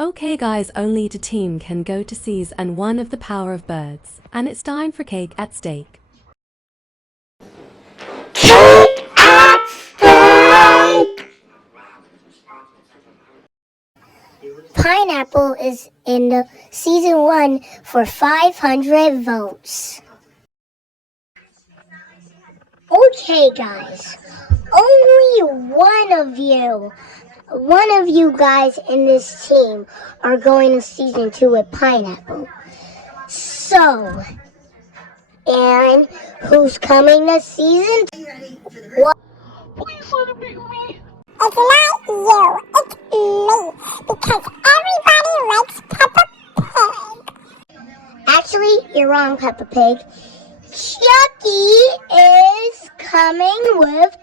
Okay guys, only the team can go to seas and one of the power of birds. And it's time for cake at stake. Cake at stake! Pineapple is in the season 1 for 500 votes. Okay guys, only one of you guys in this team are going to season 2 with Pineapple. So, and who's coming to season 2? What? Please let it be me. It's not you, it's me, because everybody likes Peppa Pig. Actually, you're wrong, Peppa Pig. Chucky is coming with